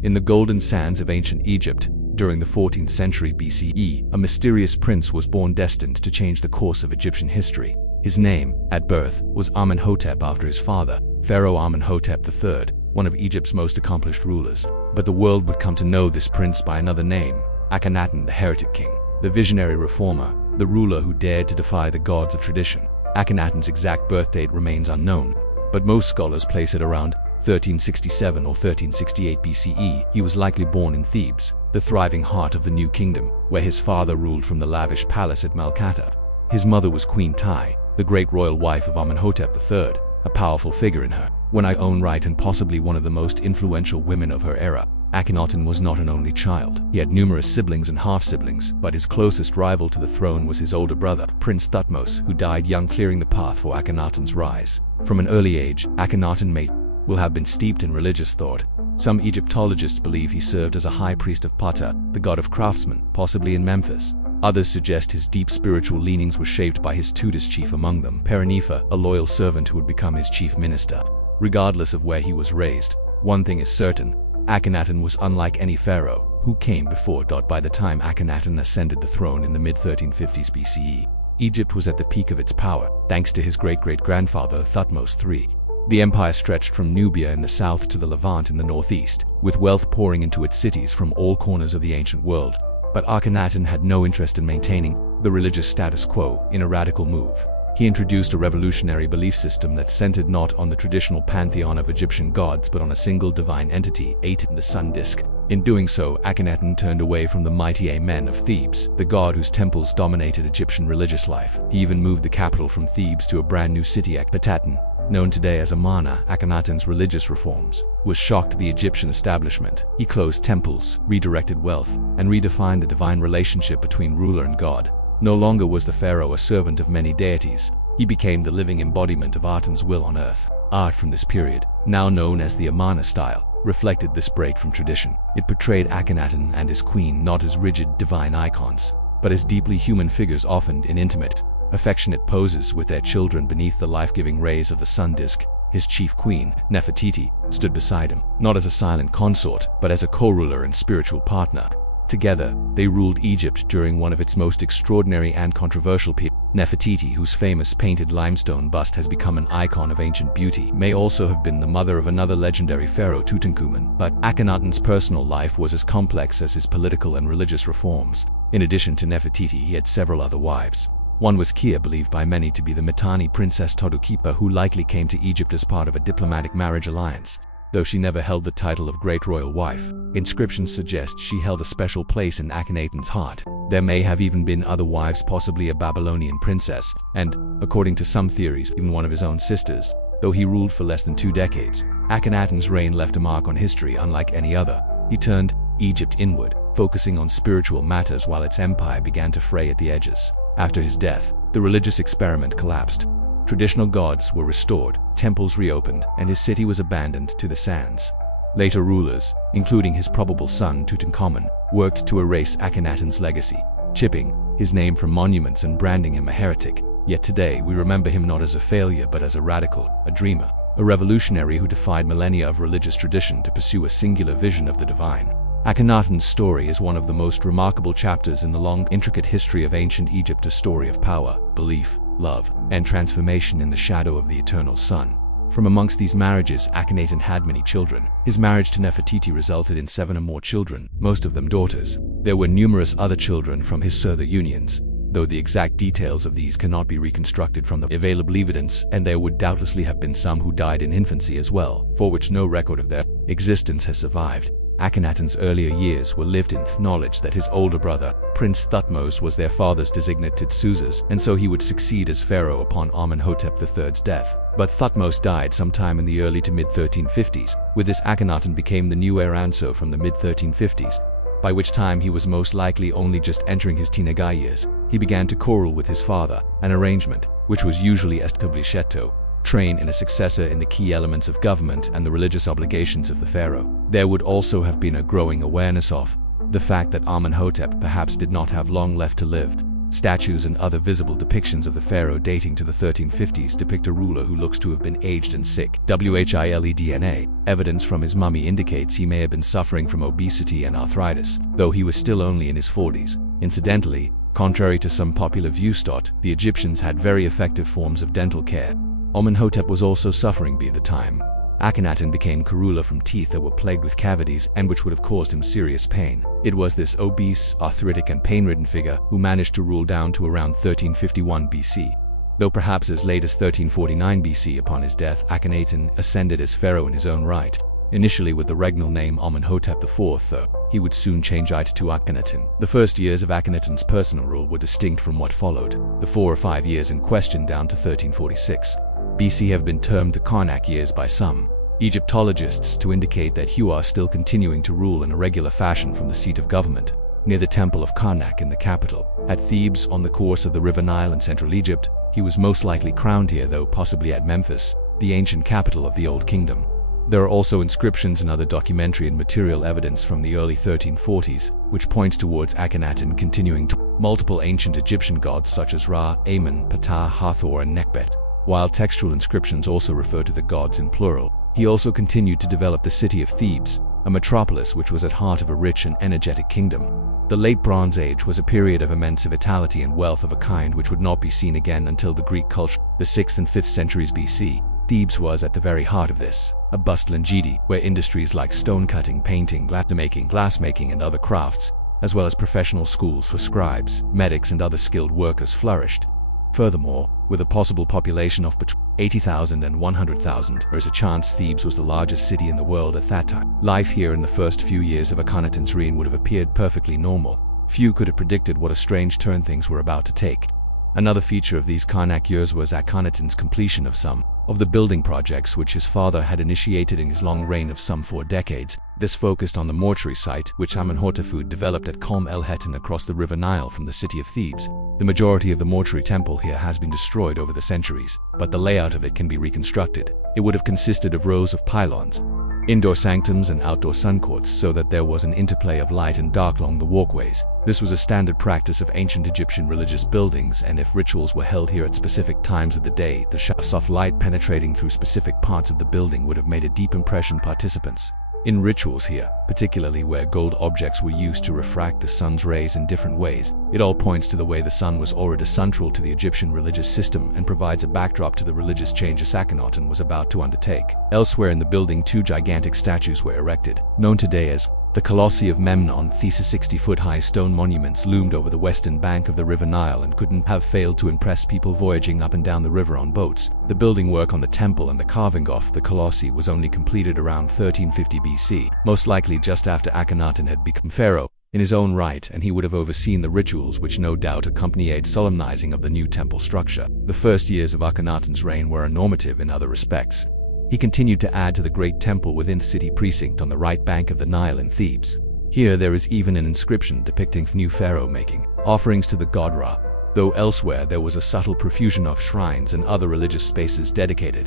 In the golden sands of ancient Egypt, during the 14th century BCE, a mysterious prince was born destined to change the course of Egyptian history. His name, at birth, was Amenhotep after his father, Pharaoh Amenhotep III, one of Egypt's most accomplished rulers. But the world would come to know this prince by another name, Akhenaten, the Heretic king, the visionary reformer, the ruler who dared to defy the gods of tradition. Akhenaten's exact birth date remains unknown, but most scholars place it around 1367 or 1368 BCE. He was likely born in Thebes, the thriving heart of the new kingdom, where his father ruled from the lavish palace at Malkata. His mother was Queen Tai, the great royal wife of Amenhotep III, a powerful figure in her own right and possibly one of the most influential women of her era. Akhenaten was not an only child. He had numerous siblings and half-siblings, but his closest rival to the throne was his older brother, Prince Thutmose, who died young, clearing the path for Akhenaten's rise. From an early age, Akhenaten will have been steeped in religious thought. Some Egyptologists believe he served as a high priest of Ptah, the god of craftsmen, possibly in Memphis. Others suggest his deep spiritual leanings were shaped by his tutors, chief among them Paranepher, a loyal servant who would become his chief minister. Regardless of where he was raised, one thing is certain: Akhenaten was unlike any pharaoh who came before. By the time Akhenaten ascended the throne in the mid-1350s BCE, Egypt was at the peak of its power, thanks to his great-great-grandfather Thutmose III. The empire stretched from Nubia in the south to the Levant in the northeast, with wealth pouring into its cities from all corners of the ancient world. But Akhenaten had no interest in maintaining the religious status quo. In a radical move, he introduced a revolutionary belief system that centered not on the traditional pantheon of Egyptian gods but on a single divine entity, Aten, the sun disk. In doing so, Akhenaten turned away from the mighty Amen of Thebes, the god whose temples dominated Egyptian religious life. He even moved the capital from Thebes to a brand new city, Akhenaten, known today as Amarna. Akhenaten's religious reforms shocked the Egyptian establishment. He closed temples, redirected wealth, and redefined the divine relationship between ruler and god. No longer was the pharaoh a servant of many deities. He became the living embodiment of Aten's will on earth. Art from this period, now known as the Amarna style, reflected this break from tradition. It portrayed Akhenaten and his queen not as rigid divine icons, but as deeply human figures, often in intimate, affectionate poses with their children beneath the life-giving rays of the sun disk. His chief queen, Nefertiti, stood beside him, not as a silent consort, but as a co-ruler and spiritual partner. Together, they ruled Egypt during one of its most extraordinary and controversial periods. Nefertiti, whose famous painted limestone bust has become an icon of ancient beauty, may also have been the mother of another legendary pharaoh, Tutankhamun. But Akhenaten's personal life was as complex as his political and religious reforms. In addition to Nefertiti, he had several other wives. One was Kia, believed by many to be the Mitanni princess Todokepa, who likely came to Egypt as part of a diplomatic marriage alliance. Though she never held the title of Great Royal Wife, inscriptions suggest she held a special place in Akhenaten's heart. There may have even been other wives, possibly a Babylonian princess, and, according to some theories, even one of his own sisters. Though he ruled for less than 2 decades, Akhenaten's reign left a mark on history unlike any other. He turned Egypt inward, focusing on spiritual matters while its empire began to fray at the edges. After his death, the religious experiment collapsed. Traditional gods were restored, temples reopened, and his city was abandoned to the sands. Later rulers, including his probable son Tutankhamun, worked to erase Akhenaten's legacy, chipping his name from monuments and branding him a heretic. Yet today we remember him not as a failure but as a radical, a dreamer, a revolutionary who defied millennia of religious tradition to pursue a singular vision of the divine. Akhenaten's story is one of the most remarkable chapters in the long, intricate history of ancient Egypt, a story of power, belief, love, and transformation in the shadow of the eternal sun. From amongst these marriages, Akhenaten had many children. His marriage to Nefertiti resulted in 7 or more children, most of them daughters. There were numerous other children from his further unions, though the exact details of these cannot be reconstructed from the available evidence, and there would doubtlessly have been some who died in infancy as well, for which no record of their existence has survived. Akhenaten's earlier years were lived in knowledge that his older brother, Prince Thutmose, was their father's designated suzerain, and so he would succeed as pharaoh upon Amenhotep III's death. But Thutmose died sometime in the early to mid-1350s. With this, Akhenaten became the new heir answer from the mid-1350s, by which time he was most likely only just entering his teenage years. He began to quarrel with his father, an arrangement which was usually established to train in a successor in the key elements of government and the religious obligations of the pharaoh. There would also have been a growing awareness of the fact that Amenhotep perhaps did not have long left to live. Statues and other visible depictions of the pharaoh dating to the 1350s depict a ruler who looks to have been aged and sick. WHILEDNA. Evidence from his mummy indicates he may have been suffering from obesity and arthritis, though he was still only in his 40s. Incidentally, contrary to some popular views, the Egyptians had very effective forms of dental care. Amenhotep was also suffering by the time. Akhenaten became ruler from teeth that were plagued with cavities and which would have caused him serious pain. It was this obese, arthritic and pain-ridden figure who managed to rule down to around 1351 BC. Though perhaps as late as 1349 BC upon his death, Akhenaten ascended as pharaoh in his own right. Initially with the regnal name Amenhotep IV, though, he would soon change it to Akhenaten. The first years of Akhenaten's personal rule were distinct from what followed. The 4 or 5 years in question down to 1346 BC have been termed the Karnak years by some Egyptologists to indicate that he was still continuing to rule in a regular fashion from the seat of government, near the temple of Karnak in the capital. At Thebes, on the course of the River Nile in central Egypt, he was most likely crowned here, though possibly at Memphis, the ancient capital of the Old Kingdom. There are also inscriptions and other documentary and material evidence from the early 1340s, which points towards Akhenaten continuing to multiple ancient Egyptian gods such as Ra, Amen, Ptah, Hathor, and Nekhbet. While textual inscriptions also refer to the gods in plural, he also continued to develop the city of Thebes, a metropolis which was at heart of a rich and energetic kingdom. The Late Bronze Age was a period of immense vitality and wealth of a kind which would not be seen again until the Greek culture, the 6th and 5th centuries BC. Thebes was at the very heart of this, a bustling city where industries like stone-cutting, painting, glassmaking, and other crafts, as well as professional schools for scribes, medics, and other skilled workers flourished. Furthermore, with a possible population of between 80,000 and 100,000, there is a chance Thebes was the largest city in the world at that time. Life here in the first few years of Akhenaten's reign would have appeared perfectly normal. Few could have predicted what a strange turn things were about to take. Another feature of these Karnak years was Akhenaten's completion of some of the building projects which his father had initiated in his long reign of some 4 decades. This focused on the mortuary site which Amenhotep developed at Qalm el-Hetan across the River Nile from the city of Thebes. The majority of the mortuary temple here has been destroyed over the centuries, but the layout of it can be reconstructed. It would have consisted of rows of pylons, indoor sanctums and outdoor sun courts, so that there was an interplay of light and dark along the walkways. This was a standard practice of ancient Egyptian religious buildings, and if rituals were held here at specific times of the day, the shafts of light penetrating through specific parts of the building would have made a deep impression on participants. In rituals here, particularly where gold objects were used to refract the sun's rays in different ways, it all points to the way the sun was already central to the Egyptian religious system and provides a backdrop to the religious changes Akhenaten was about to undertake. Elsewhere in the building, 2 gigantic statues were erected, known today as the Colossi of Memnon. These 60-foot-high stone monuments loomed over the western bank of the River Nile and couldn't have failed to impress people voyaging up and down the river on boats. The building work on the temple and the carving of the Colossi was only completed around 1350 BC, most likely just after Akhenaten had become pharaoh in his own right, and he would have overseen the rituals which no doubt accompanied solemnizing of the new temple structure. The first years of Akhenaten's reign were normative in other respects. He continued to add to the great temple within the city precinct on the right bank of the Nile in Thebes. Here there is even an inscription depicting new pharaoh making offerings to the god Ra, though elsewhere there was a subtle profusion of shrines and other religious spaces dedicated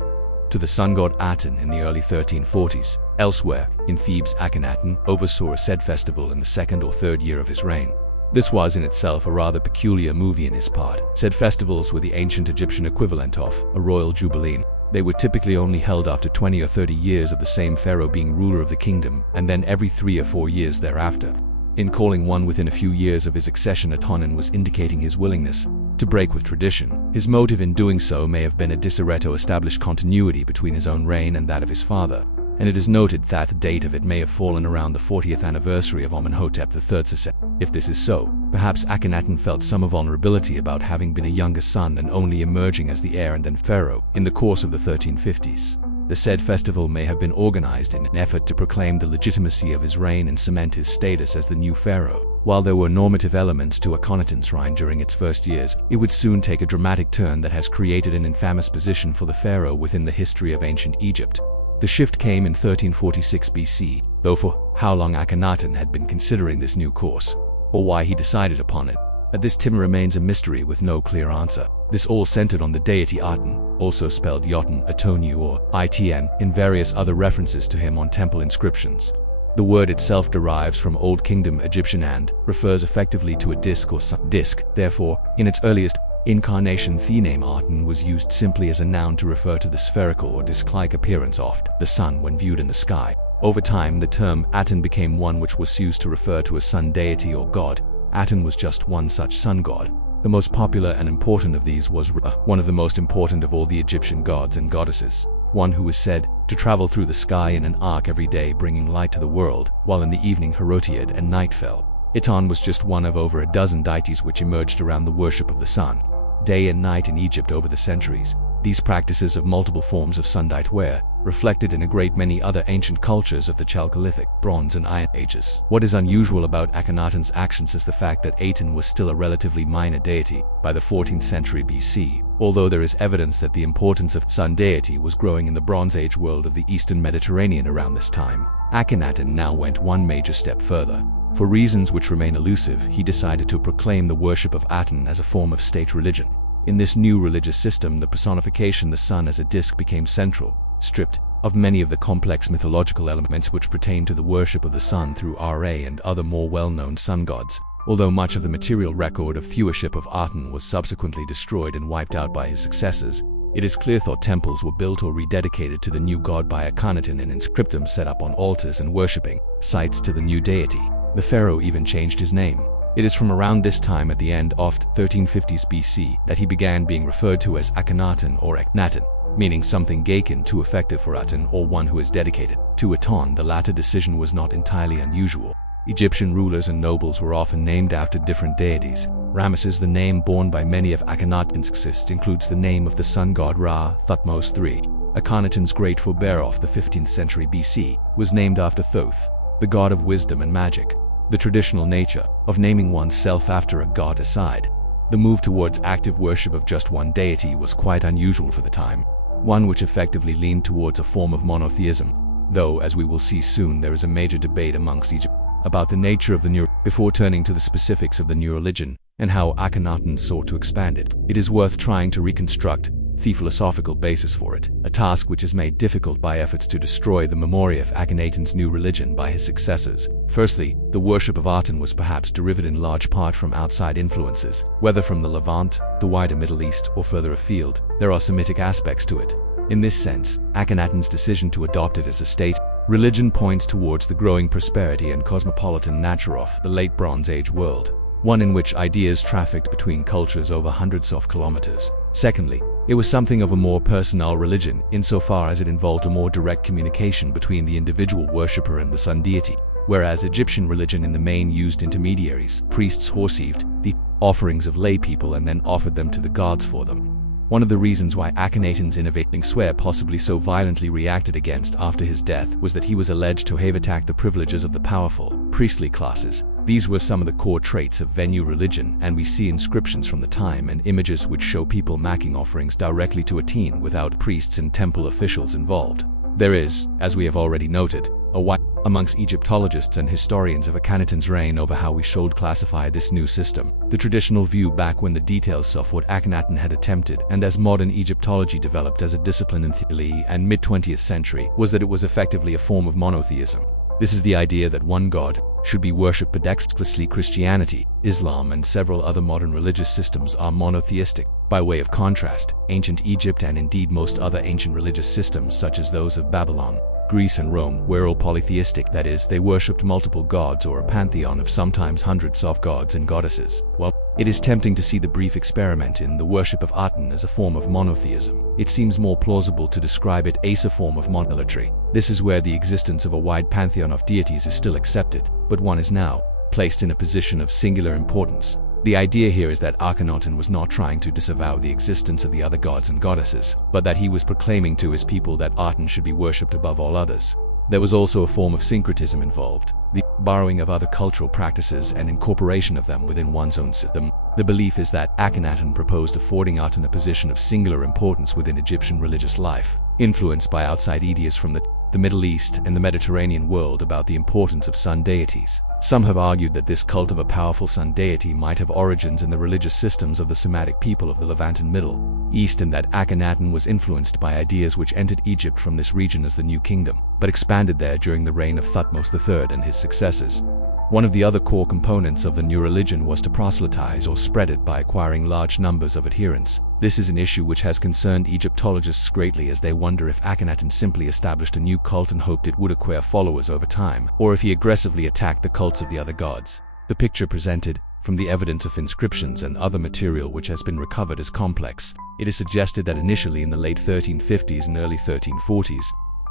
to the sun god Aten in the early 1340s. Elsewhere, in Thebes, Akhenaten oversaw a said festival in the 2nd or 3rd year of his reign. This was in itself a rather peculiar move in his part. Said festivals were the ancient Egyptian equivalent of a royal jubilee. They were typically only held after 20 or 30 years of the same pharaoh being ruler of the kingdom, and then every 3 or 4 years thereafter. In calling one within a few years of his accession, Akhenaten was indicating his willingness to break with tradition. His motive in doing so may have been a desire to establish continuity between his own reign and that of his father, and it is noted that the date of it may have fallen around the 40th anniversary of Amenhotep III's accession. If this is so, perhaps Akhenaten felt some vulnerability about having been a younger son and only emerging as the heir and then pharaoh in the course of the 1350s. The said festival may have been organized in an effort to proclaim the legitimacy of his reign and cement his status as the new pharaoh. While there were normative elements to Akhenaten's reign during its first years, it would soon take a dramatic turn that has created an infamous position for the pharaoh within the history of ancient Egypt. The shift came in 1346 BC, though for how long Akhenaten had been considering this new course, or why he decided upon it, at this time remains a mystery with no clear answer. This all centered on the deity Aten, also spelled Yoten, Atonu, or Itn, in various other references to him on temple inscriptions. The word itself derives from Old Kingdom Egyptian and refers effectively to a disk or disk. Therefore, in its earliest incarnation, the name Aten was used simply as a noun to refer to the spherical or disk-like appearance of the sun when viewed in the sky. Over time, the term Aten became one which was used to refer to a sun deity or god. Aten was just one such sun god. The most popular and important of these was Ra, one of the most important of all the Egyptian gods and goddesses, one who was said to travel through the sky in an ark every day bringing light to the world, while in the evening Heretic and night fell. Aten was just one of over a dozen deities which emerged around the worship of the sun, day and night in Egypt over the centuries. These practices of multiple forms of sun deity were reflected in a great many other ancient cultures of the Chalcolithic, Bronze and Iron Ages. What is unusual about Akhenaten's actions is the fact that Aten was still a relatively minor deity by the 14th century BC, although there is evidence that the importance of sun deity was growing in the Bronze Age world of the Eastern Mediterranean around this time. Akhenaten now went one major step further. For reasons which remain elusive, he decided to proclaim the worship of Aten as a form of state religion. In this new religious system, the personification the sun as a disk became central, stripped of many of the complex mythological elements which pertain to the worship of the sun through Ra and other more well-known sun gods. Although much of the material record of the worship of Aten was subsequently destroyed and wiped out by his successors, it is clear that temples were built or rededicated to the new god by Akhenaten and inscriptions set up on altars and worshipping sites to the new deity. The pharaoh even changed his name. It is from around this time at the end of 1350s BC that he began being referred to as Akhenaten or Akhenaten, meaning something akin to effective for Aten or one who is dedicated to Aten. The latter decision was not entirely unusual. Egyptian rulers and nobles were often named after different deities. Ramesses, the name borne by many of Akhenaten's successors, includes the name of the sun god Ra, Thutmose III. Akhenaten's great forebear of the 15th century BC was named after Thoth, the god of wisdom and magic. The traditional nature of naming oneself after a god aside, the move towards active worship of just one deity was quite unusual for the time, one which effectively leaned towards a form of monotheism. Though, as we will see soon, there is a major debate amongst Egypt about the nature of the new before turning to the specifics of the new religion and how Akhenaten sought to expand it. It is worth trying to reconstruct the philosophical basis for it, a task which is made difficult by efforts to destroy the memory of Akhenaten's new religion by his successors. Firstly, the worship of Aten was perhaps derived in large part from outside influences, whether from the Levant, the wider Middle East, or further afield. There are Semitic aspects to it. In this sense, Akhenaten's decision to adopt it as a state religion points towards the growing prosperity and cosmopolitan nature of the late Bronze Age world, one in which ideas trafficked between cultures over hundreds of kilometers. Secondly, it was something of a more personal religion insofar as it involved a more direct communication between the individual worshipper and the sun deity, whereas Egyptian religion in the main used intermediaries, priests who received the offerings of lay people and then offered them to the gods for them. One of the reasons why Akhenaten's innovating swear possibly so violently reacted against after his death was that he was alleged to have attacked the privileges of the powerful, priestly classes. These were some of the core traits of Venu religion, and we see inscriptions from the time and images which show people making offerings directly to Aten without priests and temple officials involved. There is, as we have already noted, a wide amongst Egyptologists and historians of Akhenaten's reign over how we should classify this new system. The traditional view back when the details of what Akhenaten had attempted and as modern Egyptology developed as a discipline in the early and mid-20th century was that it was effectively a form of monotheism. This is the idea that one god should be worshipped, but exclusively Christianity, Islam, and several other modern religious systems are monotheistic. By way of contrast, ancient Egypt and indeed most other ancient religious systems such as those of Babylon, Greece and Rome were all polytheistic, that is, they worshipped multiple gods or a pantheon of sometimes hundreds of gods and goddesses. Well, it is tempting to see the brief experiment in the worship of Aten as a form of monotheism. It seems more plausible to describe it as a form of monolatry. This is where the existence of a wide pantheon of deities is still accepted, but one is now placed in a position of singular importance. The idea here is that Akhenaten was not trying to disavow the existence of the other gods and goddesses, but that he was proclaiming to his people that Aten should be worshipped above all others. There was also a form of syncretism involved, the borrowing of other cultural practices and incorporation of them within one's own system. The belief is that Akhenaten proposed affording Aten a position of singular importance within Egyptian religious life, influenced by outside ideas from the the Middle East, and the Mediterranean world about the importance of sun deities. Some have argued that this cult of a powerful sun deity might have origins in the religious systems of the Semitic people of the Levant and Middle East, and that Akhenaten was influenced by ideas which entered Egypt from this region as the New Kingdom, but expanded there during the reign of Thutmose III and his successors. One of the other core components of the new religion was to proselytize or spread it by acquiring large numbers of adherents. This is an issue which has concerned Egyptologists greatly, as they wonder if Akhenaten simply established a new cult and hoped it would acquire followers over time, or if he aggressively attacked the cults of the other gods. The picture presented, from the evidence of inscriptions and other material which has been recovered, is complex. It is suggested that initially in the late 1350s and early 1340s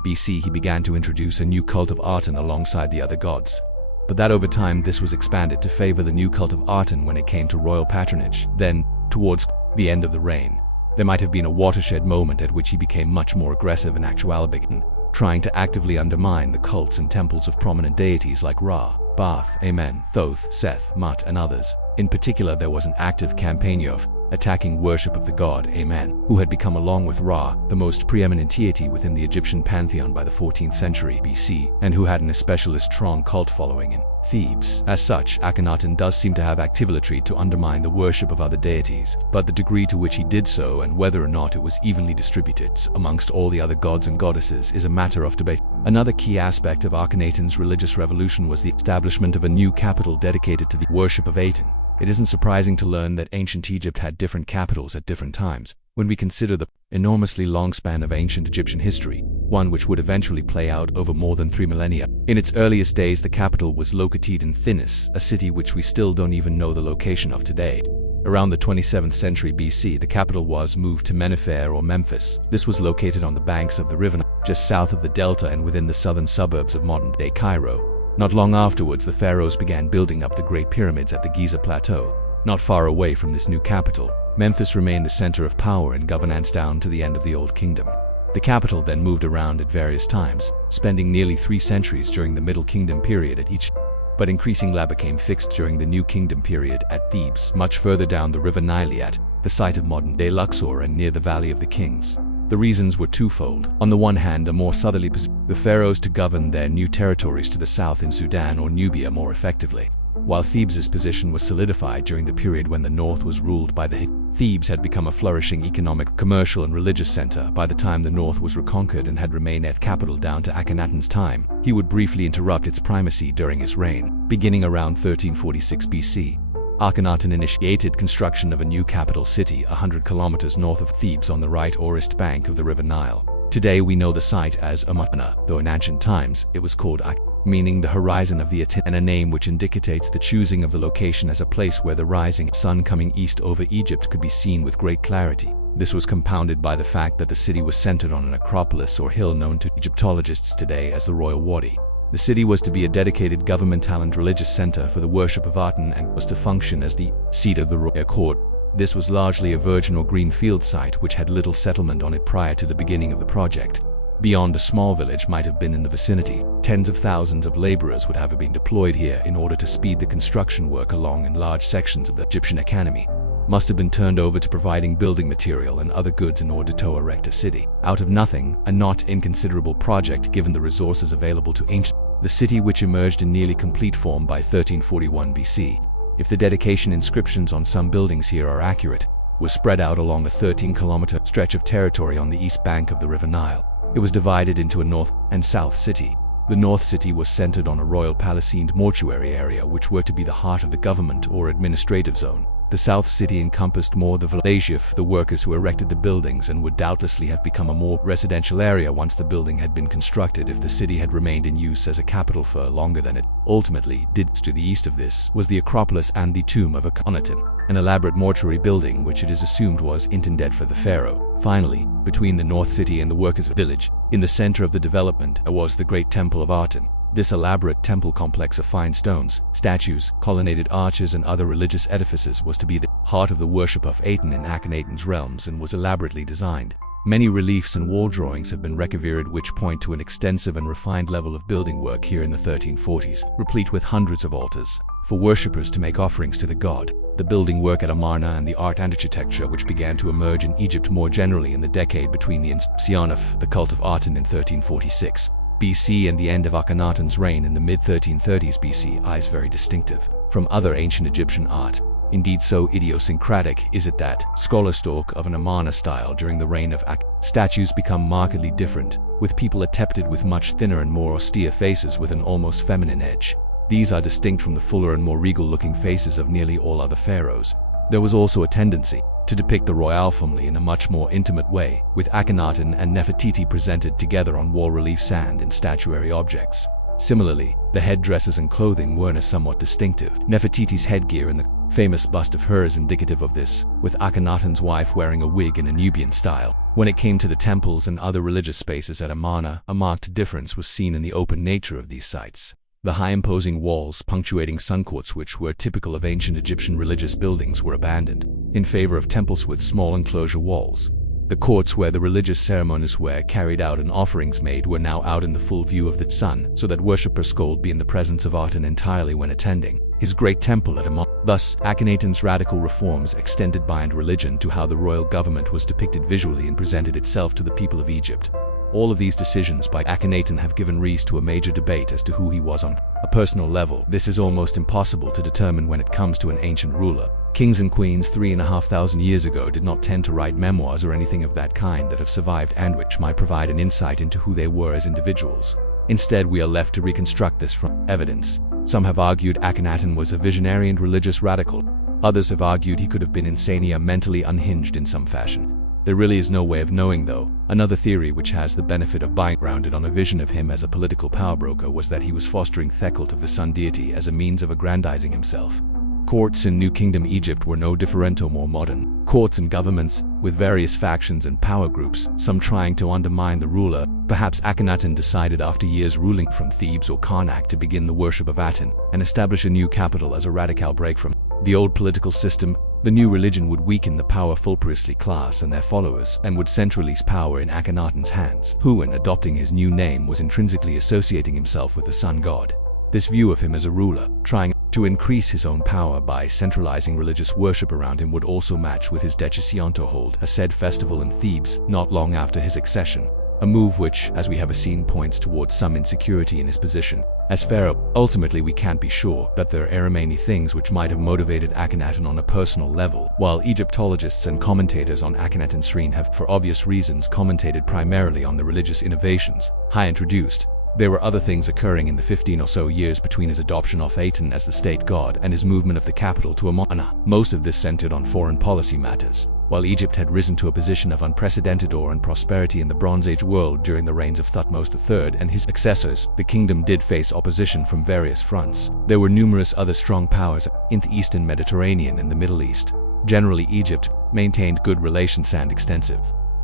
BC he began to introduce a new cult of Aten alongside the other gods, but that over time this was expanded to favor the new cult of Aten when it came to royal patronage. Then, towards the end of the reign, there might have been a watershed moment at which he became much more aggressive and actually trying to actively undermine the cults and temples of prominent deities like Ra, Baath, Amen, Thoth, Seth, Mut, and others. In particular, there was an active campaign of attacking worship of the god Amen, who had become, along with Ra, the most preeminent deity within the Egyptian pantheon by the 14th century BC, and who had an especially strong cult following in Thebes. As such, Akhenaten does seem to have actively to undermine the worship of other deities, but the degree to which he did so and whether or not it was evenly distributed amongst all the other gods and goddesses is a matter of debate. Another key aspect of Akhenaten's religious revolution was the establishment of a new capital dedicated to the worship of Aten. It isn't surprising to learn that ancient Egypt had different capitals at different times, when we consider the enormously long span of ancient Egyptian history, one which would eventually play out over more than 3 millennia. In its earliest days, the capital was located in Thinis, a city which we still don't even know the location of today. Around the 27th century BC, the capital was moved to Mennefer or Memphis. This was located on the banks of the river Nile, just south of the delta and within the southern suburbs of modern-day Cairo. Not long afterwards, the pharaohs began building up the Great Pyramids at the Giza Plateau. Not far away from this new capital, Memphis remained the center of power and governance down to the end of the Old Kingdom. The capital then moved around at various times, spending nearly 3 centuries during the Middle Kingdom period at each, but increasingly became fixed during the New Kingdom period at Thebes, much further down the river Nile at the site of modern-day Luxor and near the Valley of the Kings. The reasons were twofold. On the one hand, a more southerly position, the pharaohs to govern their new territories to the south in Sudan or Nubia more effectively, while Thebes' position was solidified during the period when the north was ruled by the Hittites. Thebes had become a flourishing economic, commercial, and religious center by the time the north was reconquered and had remained as capital down to Akhenaten's time. He would briefly interrupt its primacy during his reign. Beginning around 1346 BC, Akhenaten initiated construction of a new capital city 100 kilometers north of Thebes on the right or east bank of the river Nile. Today we know the site as Amarna, though in ancient times it was called Ak, meaning the horizon of the Aten, and a name which indicates the choosing of the location as a place where the rising sun coming east over Egypt could be seen with great clarity. This was compounded by the fact that the city was centered on an acropolis or hill known to Egyptologists today as the Royal Wadi. The city was to be a dedicated governmental and religious center for the worship of Aten and was to function as the seat of the royal court. This was largely a virgin or green field site which had little settlement on it prior to the beginning of the project. Beyond, a small village might have been in the vicinity. Tens of thousands of laborers would have been deployed here in order to speed the construction work along, and large sections of the Egyptian economy must have been turned over to providing building material and other goods in order to erect a city. Out of nothing, a not inconsiderable project given the resources available to ancient. The city, which emerged in nearly complete form by 1341 BC, if the dedication inscriptions on some buildings here are accurate, was spread out along a 13-kilometer stretch of territory on the east bank of the river Nile. It was divided into a north and south city. The north city was centered on a royal palace-themed mortuary area which were to be the heart of the government or administrative zone. The south city encompassed more the village of the workers who erected the buildings, and would doubtlessly have become a more residential area once the building had been constructed if the city had remained in use as a capital for longer than it ultimately did. To the east of this was the Acropolis and the tomb of Akhenaten, an elaborate mortuary building which it is assumed was intended for the pharaoh. Finally, between the north city and the workers' village, in the center of the development, was the great temple of Aten. This elaborate temple complex of fine stones, statues, colonnaded arches, and other religious edifices was to be the heart of the worship of Aten in Akhenaten's realms, and was elaborately designed. Many reliefs and wall drawings have been recovered which point to an extensive and refined level of building work here in the 1340s, replete with hundreds of altars for worshippers to make offerings to the god. The building work at Amarna and the art and architecture which began to emerge in Egypt more generally in the decade between the inception of the cult of Aten in 1346 BC and the end of Akhenaten's reign in the mid-1330s BC is very distinctive from other ancient Egyptian art. Indeed, so idiosyncratic is it that scholars talk of an Amarna style during the reign of Akhenaten. Statues become markedly different, with people attempted with much thinner and more austere faces with an almost feminine edge. These are distinct from the fuller and more regal-looking faces of nearly all other pharaohs. There was also a tendency to depict the royal family in a much more intimate way, with Akhenaten and Nefertiti presented together on wall relief sand and statuary objects. Similarly, the headdresses and clothing were somewhat distinctive. Nefertiti's headgear and the famous bust of her is indicative of this, with Akhenaten's wife wearing a wig in a Nubian style. When it came to the temples and other religious spaces at Amarna, a marked difference was seen in the open nature of these sites. The high imposing walls punctuating sun courts, which were typical of ancient Egyptian religious buildings, were abandoned in favor of temples with small enclosure walls. The courts where the religious ceremonies were carried out and offerings made were now out in the full view of the sun, so that worshippers could be in the presence of Aten entirely when attending his great temple at Amarna. Thus, Akhenaten's radical reforms extended beyond religion to how the royal government was depicted visually and presented itself to the people of Egypt. All of these decisions by Akhenaten have given rise to a major debate as to who he was on a personal level. This is almost impossible to determine when it comes to an ancient ruler. Kings and queens 3,500 years ago did not tend to write memoirs or anything of that kind that have survived and which might provide an insight into who they were as individuals. Instead, we are left to reconstruct this from evidence. Some have argued Akhenaten was a visionary and religious radical. Others have argued he could have been insane or mentally unhinged in some fashion. There really is no way of knowing, though. Another theory, which has the benefit of being grounded on a vision of him as a political power broker, was that he was fostering Thekelt of the sun deity as a means of aggrandizing himself. Courts in New Kingdom Egypt were no different or more modern. Courts and governments, with various factions and power groups, some trying to undermine the ruler. Perhaps Akhenaten decided after years ruling from Thebes or Karnak to begin the worship of Aten and establish a new capital as a radical break from the old political system. The new religion would weaken the powerful priestly class and their followers, and would centralize power in Akhenaten's hands, who, in adopting his new name, was intrinsically associating himself with the sun god. This view of him as a ruler, trying to increase his own power by centralizing religious worship around him, would also match with his decision to hold a said festival in Thebes not long after his accession. A move which, as we have seen, points towards some insecurity in his position as pharaoh. Ultimately, we can't be sure, but there are many things which might have motivated Akhenaten on a personal level. While Egyptologists and commentators on Akhenaten's reign have, for obvious reasons, commentated primarily on the religious innovations he introduced, there were other things occurring in the 15 or so years between his adoption of Aten as the state god and his movement of the capital to Amarna. Most of this centered on foreign policy matters. While Egypt had risen to a position of unprecedented awe and prosperity in the Bronze Age world during the reigns of Thutmose III and his successors, the kingdom did face opposition from various fronts. There were numerous other strong powers in the Eastern Mediterranean and the Middle East. Generally, Egypt maintained good relations and extensive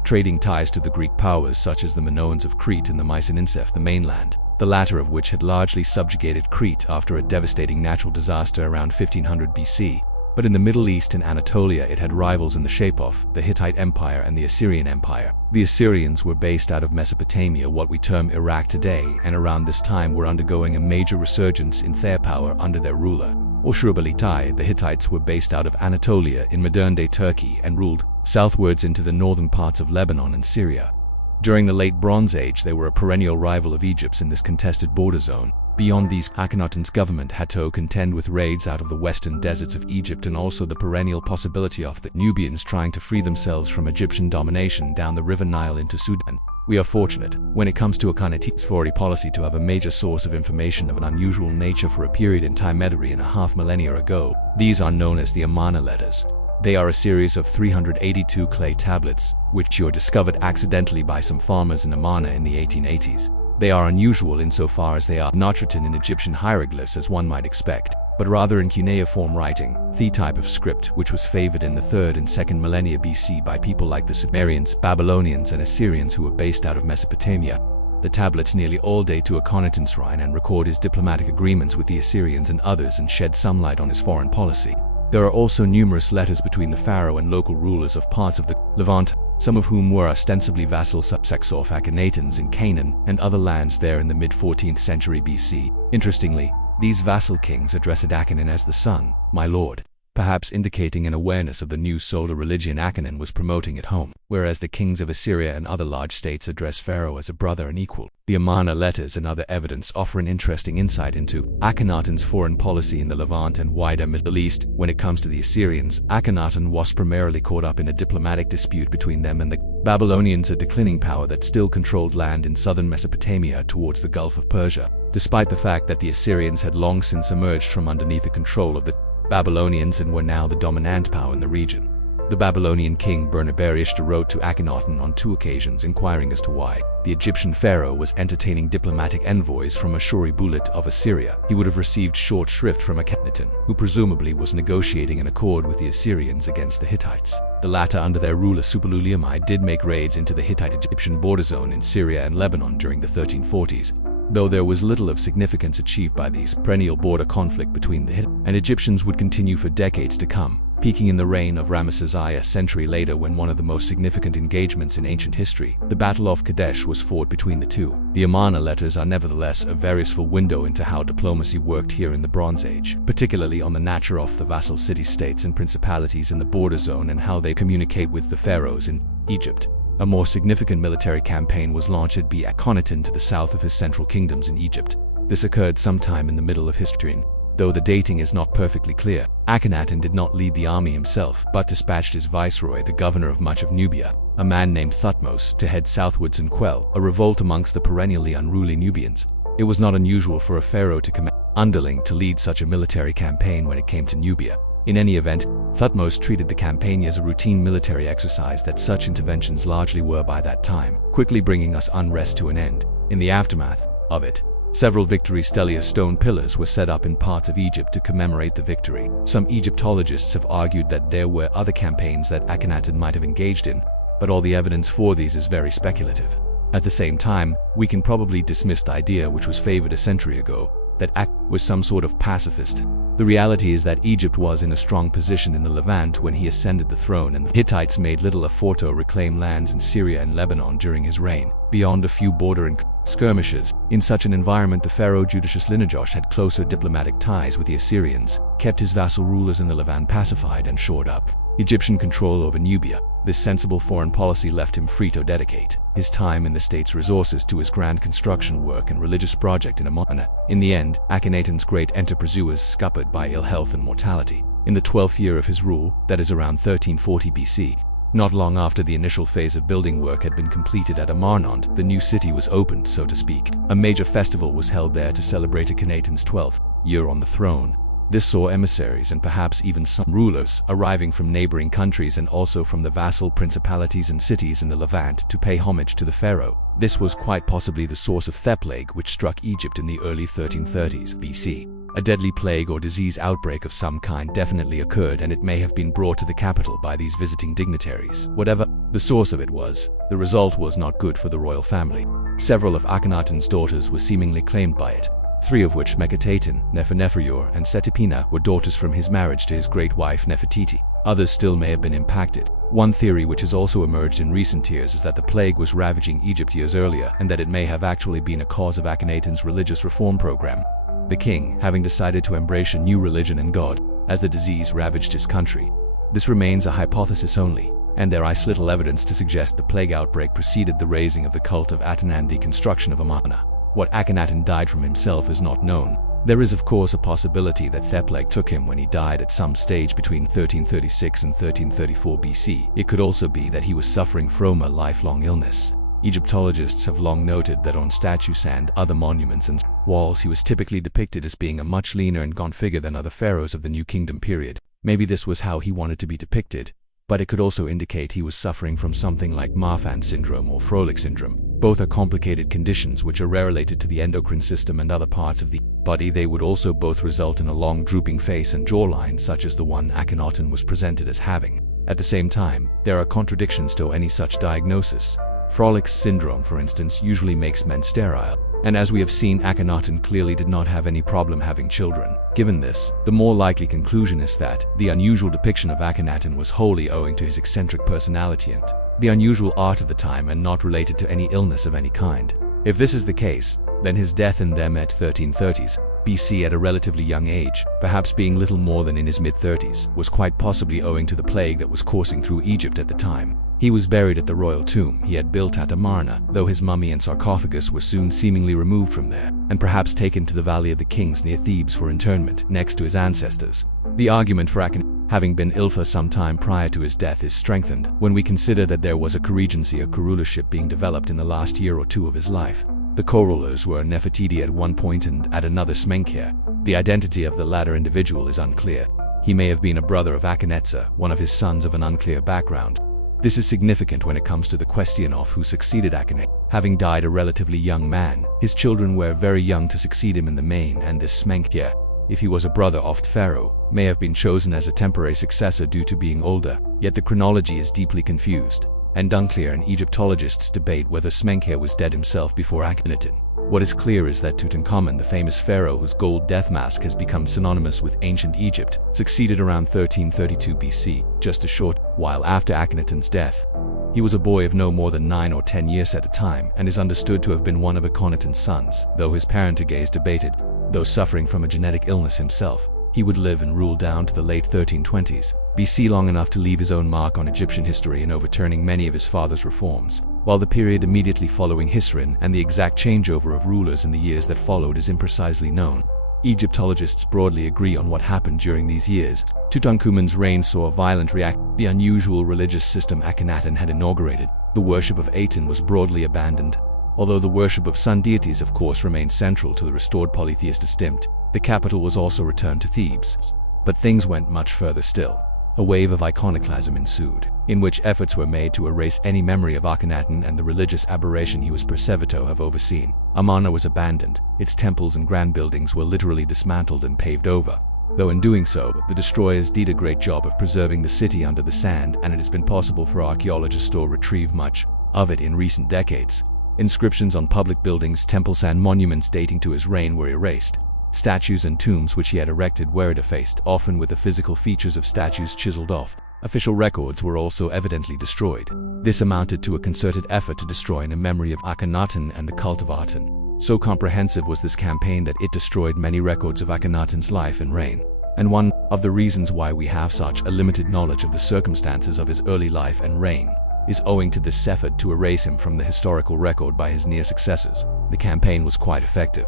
trading ties to the Greek powers such as the Minoans of Crete and the Mycenaeans of the mainland, the latter of which had largely subjugated Crete after a devastating natural disaster around 1500 BC. But in the Middle East and Anatolia, it had rivals in the shape of the Hittite Empire and the Assyrian Empire. The Assyrians were based out of Mesopotamia, what we term Iraq today, and around this time were undergoing a major resurgence in their power under their ruler, Ashurbanipal. The Hittites were based out of Anatolia in modern-day Turkey and ruled southwards into the northern parts of Lebanon and Syria. During the late Bronze Age, they were a perennial rival of Egypt's in this contested border zone. Beyond these, Akhenaten's government had to contend with raids out of the western deserts of Egypt and also the perennial possibility of the Nubians trying to free themselves from Egyptian domination down the river Nile into Sudan. We are fortunate, when it comes to Akhenaten's foreign policy, to have a major source of information of an unusual nature for a period in time 3.5 millennia ago. These are known as the Amarna letters. They are a series of 382 clay tablets, which were discovered accidentally by some farmers in Amarna in the 1880s. They are unusual insofar as they are not written in Egyptian hieroglyphs as one might expect, but rather in cuneiform writing, the type of script which was favored in the 3rd and 2nd millennia BC by people like the Sumerians, Babylonians, and Assyrians who were based out of Mesopotamia. The tablets nearly all date to Akhenaten's reign and record his diplomatic agreements with the Assyrians and others and shed some light on his foreign policy. There are also numerous letters between the pharaoh and local rulers of parts of the Levant, some of whom were ostensibly vassal subsects of Akhenatens in Canaan and other lands there in the mid-14th century BC. Interestingly, these vassal kings addressed Akhenaten as the sun, my lord, perhaps indicating an awareness of the new solar religion Akhenaten was promoting at home. whereas the kings of Assyria and other large states address Pharaoh as a brother and equal. The Amarna letters and other evidence offer an interesting insight into Akhenaten's foreign policy in the Levant and wider Middle East. When it comes to the Assyrians, Akhenaten was primarily caught up in a diplomatic dispute between them and the Babylonians, a declining power that still controlled land in southern Mesopotamia towards the Gulf of Persia. Despite the fact that the Assyrians had long since emerged from underneath the control of the Babylonians and were now the dominant power in the region. The Babylonian king Bernabarius wrote to Akhenaten on 2 occasions inquiring as to why the Egyptian pharaoh was entertaining diplomatic envoys from Ashur-uballit of Assyria. He would have received short shrift from Akhenaten, who presumably was negotiating an accord with the Assyrians against the Hittites. The latter, under their ruler Suppiluliuma, did make raids into the Hittite-Egyptian border zone in Syria and Lebanon during the 1340s. Though there was little of significance achieved by these, perennial border conflict between the Hittites and Egyptians would continue for decades to come, peaking in the reign of Ramesses I a century later when one of the most significant engagements in ancient history, the Battle of Kadesh, was fought between the two. The Amarna letters are nevertheless a very useful window into how diplomacy worked here in the Bronze Age, particularly on the nature of the vassal city-states and principalities in the border zone and how they communicate with the pharaohs in Egypt. A more significant military campaign was launched at Akhenaten to the south of his central kingdoms in Egypt. This occurred sometime in the middle of history. Though the dating is not perfectly clear, Akhenaten did not lead the army himself, but dispatched his viceroy, the governor of much of Nubia, a man named Thutmose, to head southwards and quell a revolt amongst the perennially unruly Nubians. It was not unusual for a pharaoh to command underling to lead such a military campaign when it came to Nubia. In any event, Thutmose treated the campaign as a routine military exercise that such interventions largely were by that time, quickly bringing us unrest to an end. In the aftermath of it, several victory stelae stone pillars were set up in parts of Egypt to commemorate the victory. Some Egyptologists have argued that there were other campaigns that Akhenaten might have engaged in, but all the evidence for these is very speculative. At the same time, we can probably dismiss the idea, which was favored a century ago, that Akhenaten was some sort of pacifist. The reality is that Egypt was in a strong position in the Levant when he ascended the throne, and the Hittites made little effort to reclaim lands in Syria and Lebanon during his reign, beyond a few border and skirmishes. In such an environment, the pharaoh Judicious Linegosh had closer diplomatic ties with the Assyrians, kept his vassal rulers in the Levant pacified, and shored up Egyptian control over Nubia. This sensible foreign policy left him free to dedicate his time and the state's resources to his grand construction work and religious project in Amarna. In the end, Akhenaten's great enterprise was scuppered by ill health and mortality. In the 12th year of his rule, that is around 1340 BC, not long after the initial phase of building work had been completed at Amarnand, the new city was opened, so to speak. A major festival was held there to celebrate Akhenaten's 12th year on the throne. This saw emissaries and perhaps even some rulers arriving from neighboring countries and also from the vassal principalities and cities in the Levant to pay homage to the pharaoh. This was quite possibly the source of the plague which struck Egypt in the early 1330s BC. A deadly plague or disease outbreak of some kind definitely occurred, and it may have been brought to the capital by these visiting dignitaries. Whatever the source of it was, the result was not good for the royal family. Several of Akhenaten's daughters were seemingly claimed by it, 3 of which, Meketaten, Neferneferure, and Setipina, were daughters from his marriage to his great wife Nefertiti. Others still may have been impacted. One theory which has also emerged in recent years is that the plague was ravaging Egypt years earlier, and that it may have actually been a cause of Akhenaten's religious reform program. The king having decided to embrace a new religion and god as the disease ravaged his country. This remains a hypothesis only, and there is little evidence to suggest the plague outbreak preceded the raising of the cult of Aten and the construction of Amarna. What Akhenaten died from himself is not known. There is of course a possibility that the plague took him when he died at some stage between 1336 and 1334 BC. It could also be that he was suffering from a lifelong illness. Egyptologists have long noted that on statues and other monuments and walls he was typically depicted as being a much leaner and gaunt figure than other pharaohs of the New Kingdom period. Maybe this was how he wanted to be depicted, but it could also indicate he was suffering from something like Marfan syndrome or Froelich syndrome. Both are complicated conditions which are related to the endocrine system and other parts of the body. They would also both result in a long drooping face and jawline such as the one Akhenaten was presented as having. At the same time, there are contradictions to any such diagnosis. Froelich syndrome, for instance, usually makes men sterile, and as we have seen, Akhenaten clearly did not have any problem having children. Given this, the more likely conclusion is that the unusual depiction of Akhenaten was wholly owing to his eccentric personality and the unusual art of the time and not related to any illness of any kind. If this is the case, then his death in them at 1330s BC at a relatively young age, perhaps being little more than in his mid-30s, was quite possibly owing to the plague that was coursing through Egypt at the time. He was buried at the royal tomb he had built at Amarna, though his mummy and sarcophagus were soon seemingly removed from there, and perhaps taken to the Valley of the Kings near Thebes for interment next to his ancestors. The argument for Akhenaten having been ill for some time prior to his death is strengthened when we consider that there was a co-regency or co-rulership being developed in the last year or two of his life. The co-rulers were Nefertiti at one point and at another Smenkhare. The identity of the latter individual is unclear. He may have been a brother of Akhenaten, one of his sons of an unclear background. This is significant when it comes to the question of who succeeded Akhenaten. Having died a relatively young man, his children were very young to succeed him in the main, and this Smenkhare, if he was a brother of Pharaoh, may have been chosen as a temporary successor due to being older, yet the chronology is deeply confused and unclear, and Egyptologists debate whether Smenkhare was dead himself before Akhenaten. What is clear is that Tutankhamun, the famous pharaoh whose gold death mask has become synonymous with ancient Egypt, succeeded around 1332 BC, just a short while after Akhenaten's death. He was a boy of no more than 9 or 10 years at a time and is understood to have been one of Akhenaten's sons, though his parentage is debated. Though suffering from a genetic illness himself, he would live and rule down to the late 1320s BC, long enough to leave his own mark on Egyptian history in overturning many of his father's reforms, while the period immediately following Hisrin and the exact changeover of rulers in the years that followed is imprecisely known. Egyptologists broadly agree on what happened during these years. Tutankhamun's reign saw a violent reaction. The unusual religious system Akhenaten had inaugurated, the worship of Aten, was broadly abandoned. Although the worship of sun deities of course remained central to the restored polytheist Egypt, the capital was also returned to Thebes. But things went much further still. A wave of iconoclasm ensued, in which efforts were made to erase any memory of Akhenaten and the religious aberration he was perceived to have overseen. Amarna was abandoned, its temples and grand buildings were literally dismantled and paved over. Though in doing so, the destroyers did a great job of preserving the city under the sand, and it has been possible for archaeologists to retrieve much of it in recent decades. Inscriptions on public buildings, temples and monuments dating to his reign were erased. Statues and tombs which he had erected were defaced, often with the physical features of statues chiseled off. Official records were also evidently destroyed. This amounted to a concerted effort to destroy in memory of Akhenaten and the cult of Aten. So comprehensive was this campaign that it destroyed many records of Akhenaten's life and reign. And one of the reasons why we have such a limited knowledge of the circumstances of his early life and reign is owing to this effort to erase him from the historical record by his near successors. The campaign was quite effective.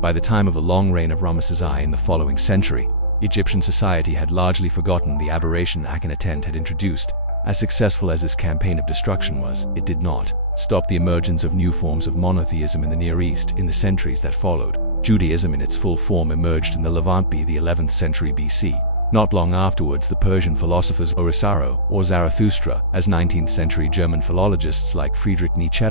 By the time of the long reign of Ramesses I in the following century, Egyptian society had largely forgotten the aberration Akhenaten had introduced. As successful as this campaign of destruction was, it did not stop the emergence of new forms of monotheism in the Near East in the centuries that followed. Judaism in its full form emerged in the Levant by the 11th century BC. Not long afterwards, the Persian philosophers erasure or Zarathustra, as 19th century German philologists like Friedrich Nietzsche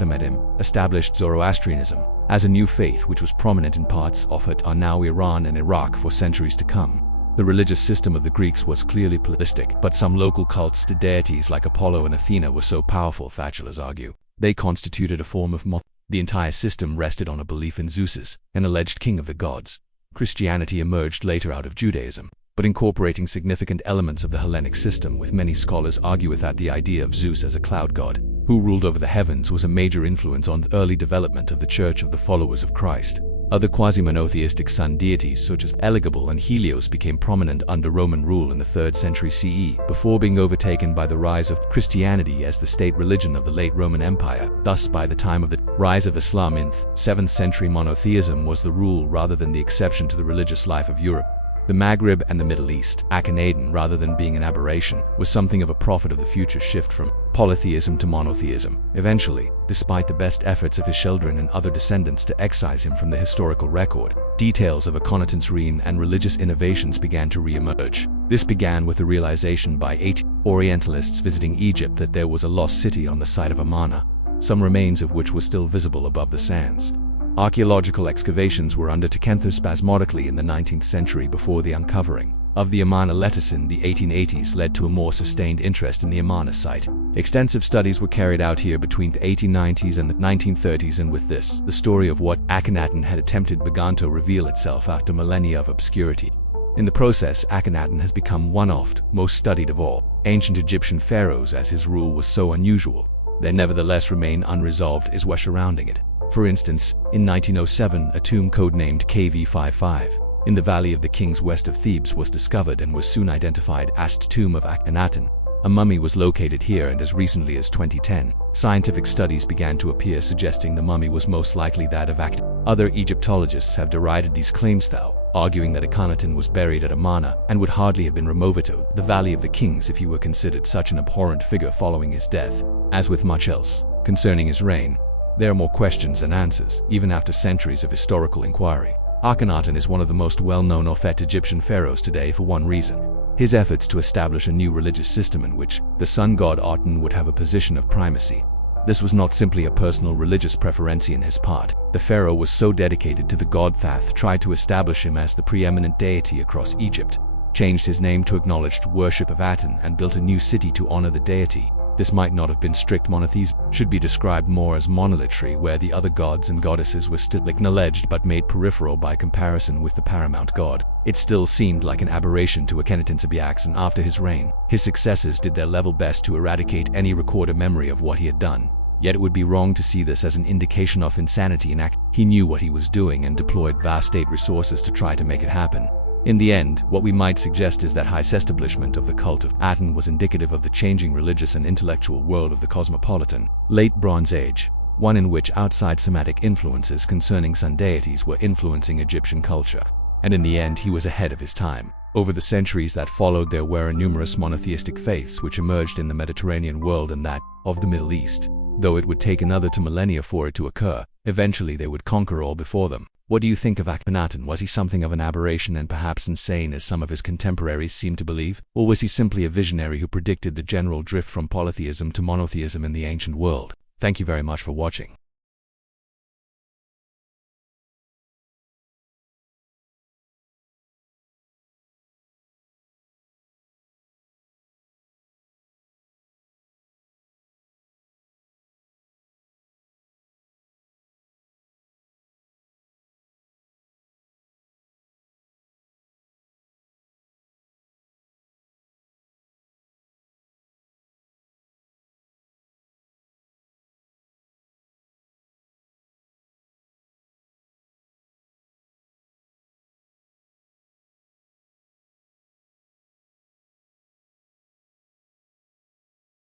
established Zoroastrianism as a new faith which was prominent in parts of what are now Iran and Iraq for centuries to come. The religious system of the Greeks was clearly polytheistic, but some local cults to deities like Apollo and Athena were so powerful, Thatchers argue, they constituted a form of monotheism. The entire system rested on a belief in Zeus, an alleged king of the gods. Christianity emerged later out of Judaism, but incorporating significant elements of the Hellenic system, with many scholars argue that the idea of Zeus as a cloud god who ruled over the heavens was a major influence on the early development of the Church of the Followers of Christ. Other quasi-monotheistic sun deities such as Eligable and Helios became prominent under Roman rule in the 3rd century CE, before being overtaken by the rise of Christianity as the state religion of the late Roman Empire. Thus, by the time of the rise of Islam in the 7th century, monotheism was the rule rather than the exception to the religious life of Europe. The Maghreb and the Middle East, Akhenaten, rather than being an aberration, was something of a prophet of the future shift from polytheism to monotheism. Eventually, despite the best efforts of his children and other descendants to excise him from the historical record, details of Akhenaten's reign and religious innovations began to re-emerge. This began with the realization by 8 Orientalists visiting Egypt that there was a lost city on the site of Amarna, some remains of which were still visible above the sands. Archaeological excavations were undertaken spasmodically in the 19th century before the uncovering of the Amarna lettuce in the 1880s led to a more sustained interest in the Amarna site. Extensive studies were carried out here between the 1890s and the 1930s, and with this, the story of what Akhenaten had attempted began to reveal itself after millennia of obscurity. In the process, Akhenaten has become one of the most studied of all ancient Egyptian pharaohs, as his rule was so unusual. There nevertheless remain unresolved issues surrounding it. For instance, in 1907, a tomb codenamed KV55 in the Valley of the Kings west of Thebes was discovered and was soon identified as the tomb of Akhenaten. A mummy was located here, and as recently as 2010, scientific studies began to appear suggesting the mummy was most likely that of Akhenaten. Other Egyptologists have derided these claims though, arguing that Akhenaten was buried at Amarna and would hardly have been removed, the Valley of the Kings, if he were considered such an abhorrent figure following his death. As with much else concerning his reign, there are more questions than answers, even after centuries of historical inquiry. Akhenaten is one of the most well-known Ophet Egyptian pharaohs today for one reason: his efforts to establish a new religious system in which the sun god Aten would have a position of primacy. This was not simply a personal religious preference on his part. The pharaoh was so dedicated to the god Thoth tried to establish him as the preeminent deity across Egypt, changed his name to acknowledged worship of Aten, and built a new city to honor the deity. This might not have been strict monotheism, should be described more as monolatry, where the other gods and goddesses were still acknowledged but made peripheral by comparison with the paramount god. It still seemed like an aberration to Akhenaten's acts, and after his reign, his successors did their level best to eradicate any recorded memory of what he had done. Yet it would be wrong to see this as an indication of insanity in act. He knew what he was doing and deployed vast state resources to try to make it happen. In the end, what we might suggest is that his establishment of the cult of Aten was indicative of the changing religious and intellectual world of the cosmopolitan Late Bronze Age, one in which outside Semitic influences concerning sun deities were influencing Egyptian culture. And in the end, he was ahead of his time. Over the centuries that followed, there were numerous monotheistic faiths which emerged in the Mediterranean world and that of the Middle East. Though it would take another millennia for it to occur, eventually they would conquer all before them. What do you think of Akhenaten? Was he something of an aberration and perhaps insane as some of his contemporaries seem to believe? Or was he simply a visionary who predicted the general drift from polytheism to monotheism in the ancient world? Thank you very much for watching.